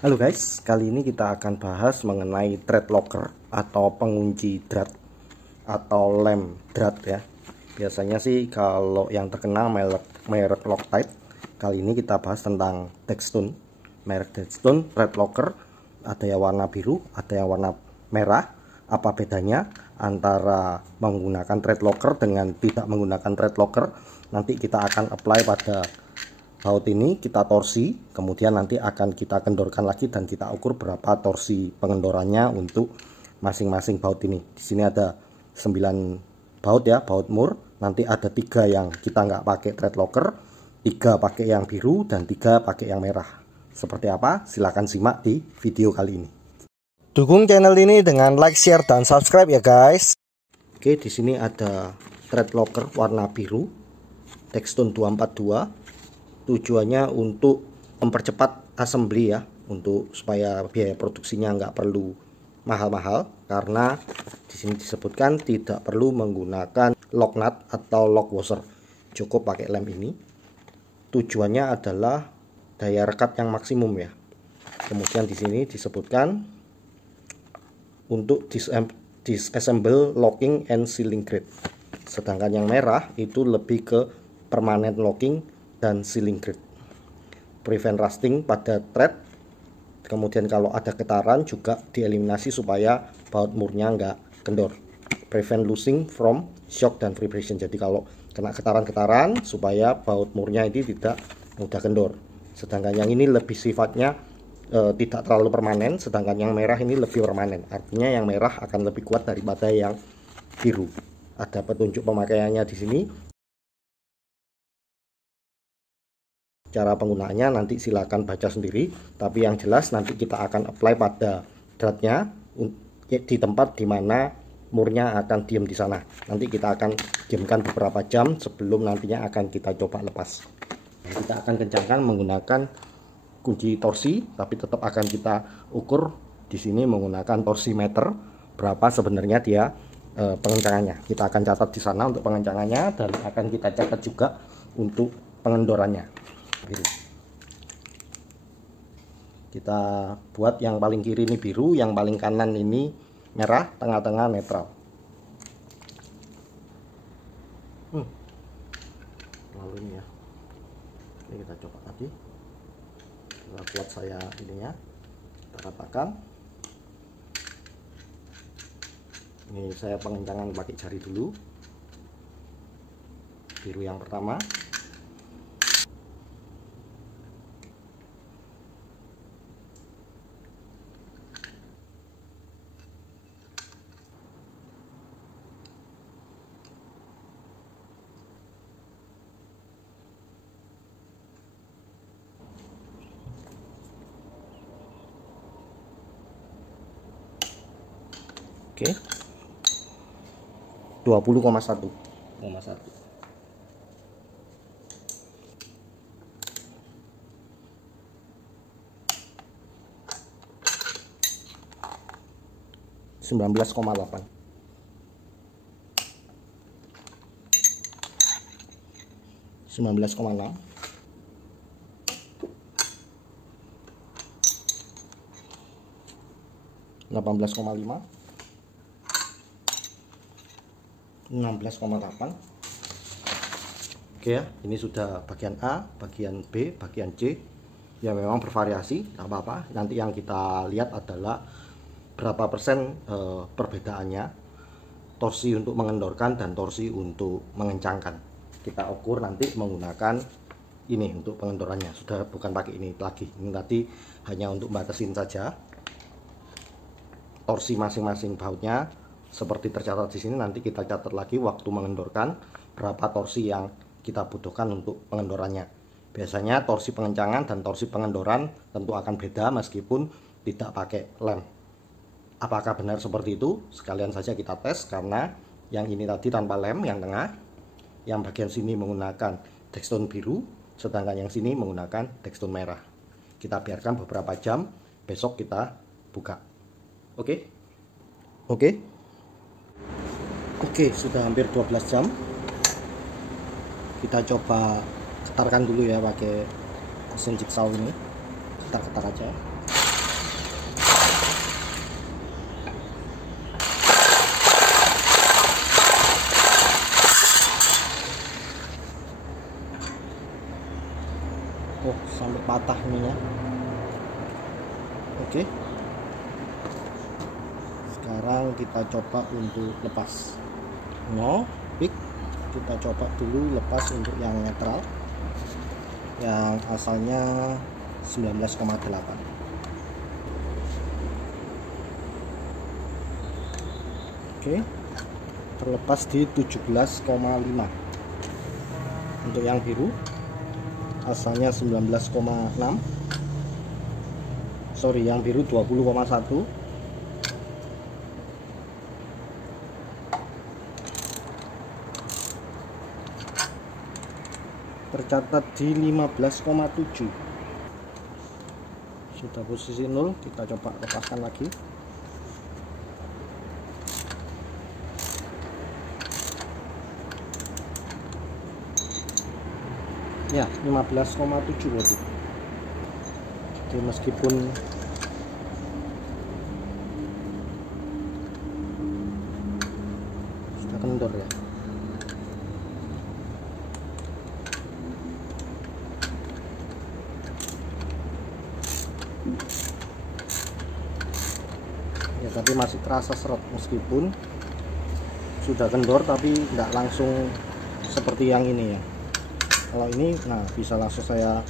Halo guys, kali ini kita akan bahas mengenai thread locker atau pengunci drat atau lem drat ya. Biasanya sih kalau yang terkenal merek Loctite. Kali ini kita bahas tentang Dextone. Merek Dextone thread locker ada yang warna biru, ada yang warna merah. Apa bedanya antara menggunakan thread locker dengan tidak menggunakan thread locker? Nanti kita akan apply pada baut ini, kita torsi, kemudian nanti akan kita kendorkan lagi dan kita ukur berapa torsi pengendorannya untuk masing-masing baut ini. Di sini ada 9 baut ya, baut mur. Nanti ada 3 yang kita nggak pakai thread locker, 3 pakai yang biru, dan 3 pakai yang merah. Seperti apa? Silahkan simak di video kali ini. Dukung channel ini dengan like, share, dan subscribe ya guys. Oke, di sini ada thread locker warna biru, Dextone 242. Tujuannya untuk mempercepat assembly ya, untuk supaya biaya produksinya nggak perlu mahal-mahal, karena di sini disebutkan tidak perlu menggunakan lock nut atau lock washer, cukup pakai lem ini. Tujuannya adalah daya rekat yang maksimum ya. Kemudian di sini disebutkan untuk disassemble locking and sealing grid, sedangkan yang merah itu lebih ke permanent locking dan sealing grid, prevent rusting pada thread. Kemudian kalau ada getaran juga dieliminasi supaya baut murnya nggak kendor, prevent losing from shock dan vibration. Jadi kalau kena getaran-getaran supaya baut murnya ini tidak mudah kendor. Sedangkan yang ini lebih sifatnya tidak terlalu permanen, sedangkan yang merah ini lebih permanen. Artinya yang merah akan lebih kuat daripada yang biru. Ada petunjuk pemakaiannya di sini. Cara penggunaannya nanti silakan baca sendiri, tapi yang jelas nanti kita akan apply pada dratnya di tempat dimana murnya akan diem di sana. Nanti kita akan diamkan beberapa jam sebelum nantinya akan kita coba lepas. Kita akan kencangkan menggunakan kunci torsi, tapi tetap akan kita ukur di sini menggunakan torsi meter berapa sebenarnya dia pengencangannya. Kita akan catat di sana untuk pengencangannya, dan akan kita catat juga untuk pengendorannya. Kita buat yang paling kiri ini biru, yang paling kanan ini merah, tengah-tengah netral. Lalu ini ya, ini kita coba tadi. Kita buat saya ininya, kita ratakan. Ini saya pengencangan pakai jari dulu. Biru yang pertama. Oke, 20,1. 19,8. 19,6. 18,5. 16,8. Oke ya, ini sudah bagian A, bagian B, bagian C. Ya memang bervariasi, tak apa-apa. Nanti yang kita lihat adalah berapa persen perbedaannya torsi untuk mengendorkan dan torsi untuk mengencangkan. Kita ukur nanti menggunakan ini untuk pengendorannya. Sudah bukan pakai ini lagi. Ini tadi hanya untuk batasin saja torsi masing-masing bautnya. Seperti tercatat di sini, nanti kita catat lagi waktu mengendorkan berapa torsi yang kita butuhkan untuk pengendorannya. Biasanya torsi pengencangan dan torsi pengendoran tentu akan beda meskipun tidak pakai lem. Apakah benar seperti itu? Sekalian saja kita tes, karena yang ini tadi tanpa lem, yang tengah, yang bagian sini menggunakan Dextone biru, sedangkan yang sini menggunakan Dextone merah. Kita biarkan beberapa jam, besok kita buka. Oke, sudah hampir 12 jam. Kita coba ketarkan dulu ya pakai mesin jigsaw ini. Ketar-ketar aja. sampai patah ininya. Oke, sekarang kita coba untuk lepas. No pick, kita coba dulu lepas untuk yang netral, yang asalnya 19,8. Oke, terlepas di 17,5. Untuk yang biru asalnya 19,6. Sorry, yang biru 20,1. Tercatat di 15,7. Sudah posisi 0, kita coba lepaskan lagi. Ya, 15,7 berarti. Jadi meskipun sudah kendor ya. Ya, tapi masih terasa seret meskipun sudah kendor, tapi nggak langsung seperti yang ini ya. Kalau ini, nah bisa langsung saya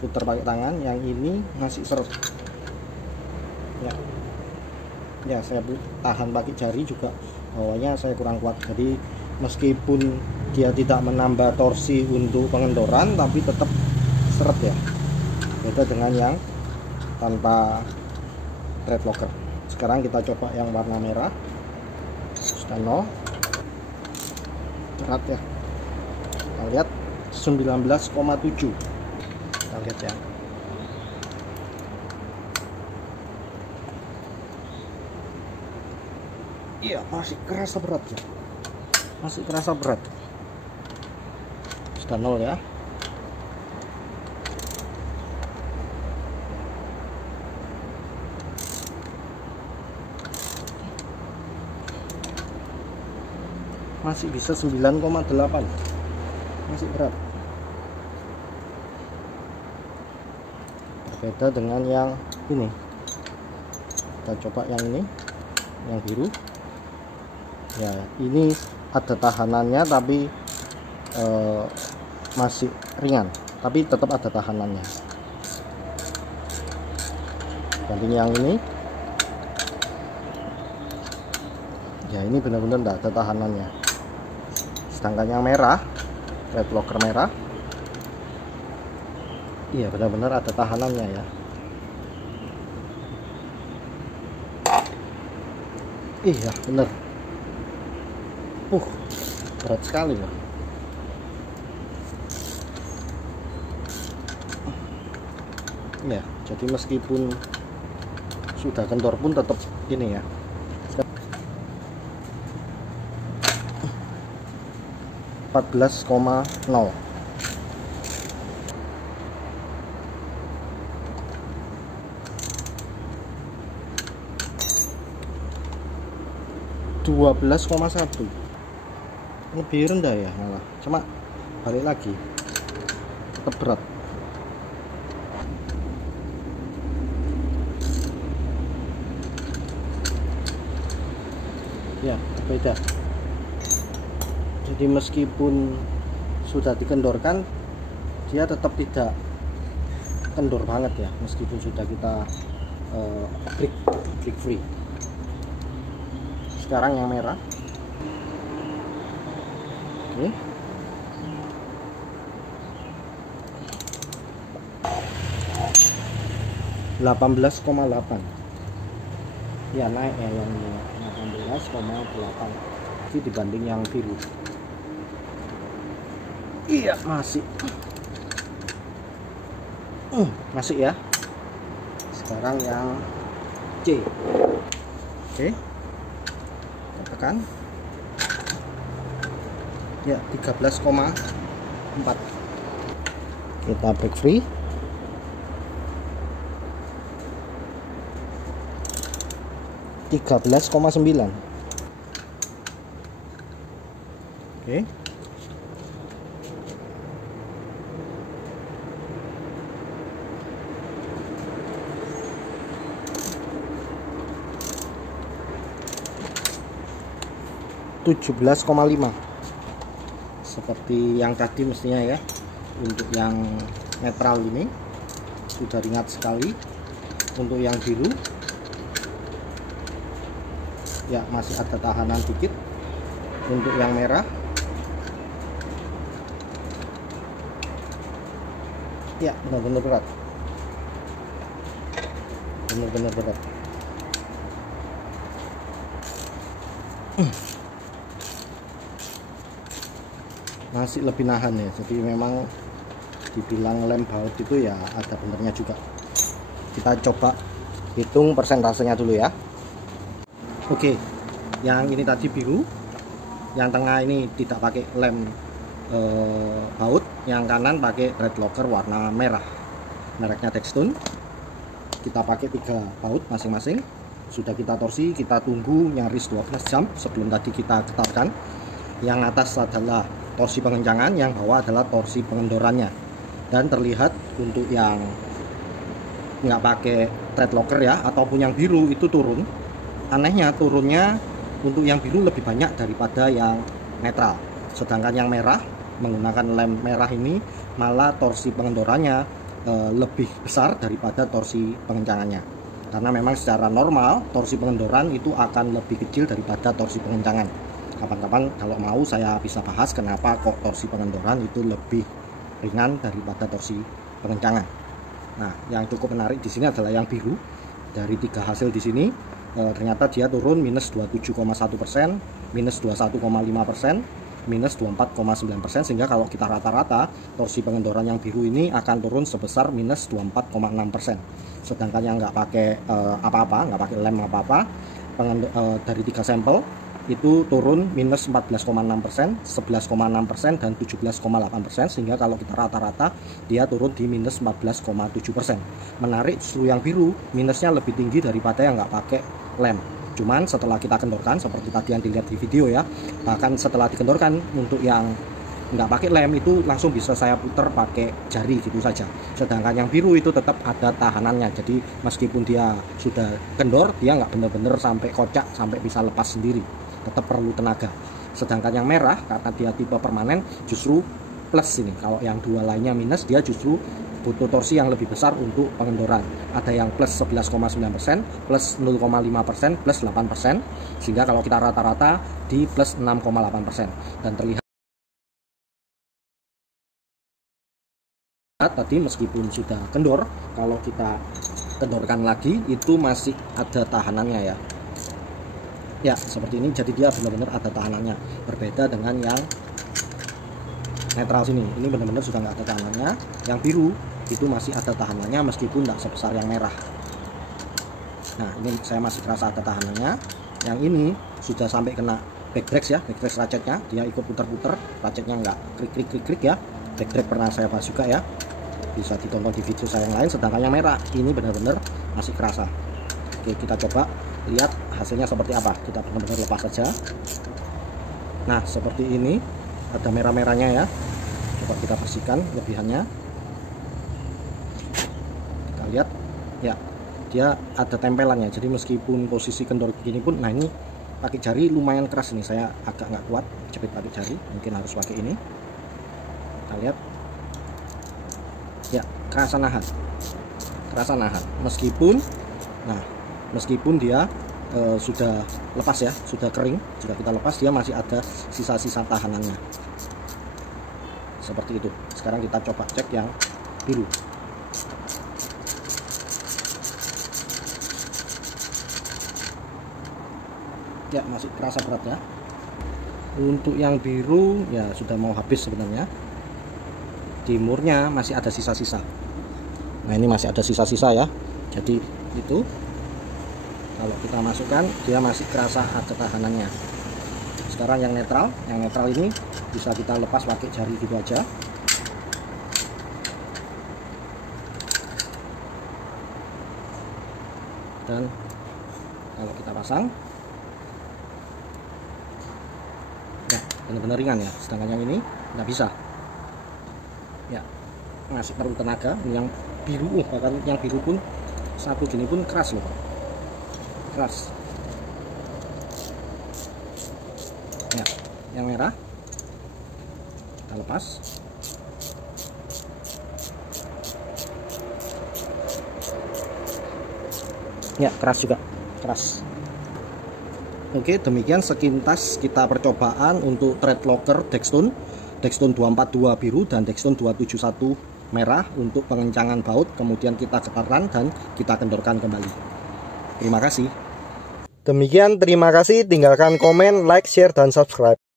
putar pakai tangan. Yang ini masih seret. Ya, saya tahan pakai jari juga. Bawahnya saya kurang kuat. Jadi meskipun dia tidak menambah torsi untuk pengendoran, tapi tetap seret ya. Beda dengan yang tanpa thread locker. Sekarang kita coba yang warna merah. Stano. Berat ya. Kita lihat 19,7. Kita lihat ya. Iya, masih kerasa berat ya. Masih kerasa berat. Sudah 0 ya. Masih bisa 9,8. Masih berat. Berbeda dengan yang ini. Kita coba yang ini, yang biru. Ya, ini ada tahanannya tapi masih ringan, tapi tetap ada tahanannya. Banding yang ini, ya ini benar-benar tidak ada tahanannya. Sedangkan yang merah, thread locker merah, iya benar-benar ada tahanannya ya. Iya benar. Berat sekali loh. Ya, jadi meskipun sudah kendor pun tetap ini ya. 14,0. (12,1). Lebih rendah ya malah, cuma balik lagi tetap berat ya, beda. Jadi meskipun sudah dikendorkan, dia tetap tidak kendor banget ya, meskipun sudah kita break free. Sekarang yang merah. Oke. (18,8). Ya naik ya yang 18,8 itu dibanding yang biru. Iya masih masih ya. Sekarang yang C. Oke, tekan ya 13,4. Kita break free. (13,9). Oke. 17,5 seperti yang tadi mestinya ya. Untuk yang netral ini sudah ringan sekali. Untuk yang biru ya masih ada tahanan dikit. Untuk yang merah ya benar-benar berat, benar-benar berat. Masih lebih nahan ya, jadi memang dibilang lem baut itu ya ada benernya juga. Kita coba hitung persentasenya dulu ya. Oke, yang ini tadi biru, yang tengah ini tidak pakai lem baut, yang kanan pakai thread locker warna merah, mereknya Textone. Kita pakai 3 baut masing-masing. Sudah kita torsi, kita tunggu nyaris 12 jam sebelum tadi kita ketatkan. Yang atas adalah torsi pengencangan, yang bawah adalah torsi pengendorannya. Dan terlihat untuk yang nggak pakai thread locker ya, ataupun yang biru itu turun. Anehnya turunnya untuk yang biru lebih banyak daripada yang netral. Sedangkan yang merah menggunakan lem merah ini malah torsi pengendorannya lebih besar daripada torsi pengencangannya. Karena memang secara normal torsi pengendoran itu akan lebih kecil daripada torsi pengencangan. Kapan-kapan kalau mau saya bisa bahas kenapa kok torsi pengendoran itu lebih ringan daripada torsi pengencangan. Nah, yang cukup menarik di sini adalah yang biru. Dari 3 hasil di sini ternyata dia turun minus 27,1%, minus 21,5%, minus 24,9%, sehingga kalau kita rata-rata torsi pengendoran yang biru ini akan turun sebesar minus 24,6%. Sedangkan yang nggak pakai apa-apa, nggak pakai lem apa-apa, dari 3 sampel itu turun minus 14,6%, 11,6%, dan 17,8%, sehingga kalau kita rata-rata dia turun di minus 14,7%. Menarik justru yang biru minusnya lebih tinggi daripada yang nggak pakai lem. Cuman setelah kita kendorkan seperti tadi yang dilihat di video ya, bahkan setelah dikendorkan untuk yang nggak pakai lem itu langsung bisa saya putar pakai jari gitu saja. Sedangkan yang biru itu tetap ada tahanannya, jadi meskipun dia sudah kendor dia nggak bener-bener sampai kocak sampai bisa lepas sendiri, tetap perlu tenaga. Sedangkan yang merah karena dia tipe permanen justru plus ini. Kalau yang 2 lainnya minus, dia justru butuh torsi yang lebih besar untuk pengendoran. Ada yang plus 11,9%, plus 0,5%, plus 8%, sehingga kalau kita rata-rata di plus 6,8%. Dan terlihat tadi meskipun sudah kendor, kalau kita kendorkan lagi itu masih ada tahanannya ya. Ya seperti ini, jadi dia benar-benar ada tahanannya, berbeda dengan yang netral sini. Ini benar-benar sudah nggak ada tahanannya. Yang biru itu masih ada tahanannya meskipun tidak sebesar yang merah. Nah ini saya masih terasa ada tahanannya. Yang ini sudah sampai kena backdrag ya, backdrag ratchetnya, dia ikut putar-putar, ratchetnya nggak klik-klik ya. Backdrag pernah saya bahas juga ya, bisa ditonton di video saya yang lain. Sedangkan yang merah ini benar-benar masih kerasa. Oke, kita coba lihat hasilnya seperti apa. Kita benar-benar lepas saja. Nah seperti ini, ada merah-merahnya ya. Coba kita bersihkan lebihannya. Kita lihat ya, dia ada tempelannya. Jadi meskipun posisi kendor begini pun, nah ini pakai jari lumayan keras ini. Saya agak nggak kuat jepit pakai jari, mungkin harus pakai ini. Kita lihat ya, kerasa nahan, meskipun dia sudah lepas ya, sudah kering, sudah kita lepas, dia masih ada sisa-sisa tahanannya seperti itu. Sekarang kita coba cek yang biru. Ya masih kerasa berat ya. Untuk yang biru ya sudah mau habis sebenarnya. Timurnya masih ada sisa-sisa. Nah ini masih ada sisa-sisa ya. Jadi itu kalau kita masukkan dia masih kerasa ada tahanannya. Sekarang yang netral ini bisa kita lepas pakai jari gitu aja. Dan kalau kita pasang ya benar-benar ringan ya. Sedangkan yang ini nggak bisa ya, masih perlu tenaga. Yang biru bahkan yang biru pun satu gini pun keras loh, keras ya. yang merah kita lepas. Ya, keras juga, keras. Oke, demikian sekintas kita percobaan untuk thread locker Dextone 242 biru dan Dextone 271 merah untuk pengencangan baut. Kemudian kita getarkan dan kita kendorkan kembali. Terima kasih. Demikian, terima kasih. Tinggalkan komen, like, share, dan subscribe.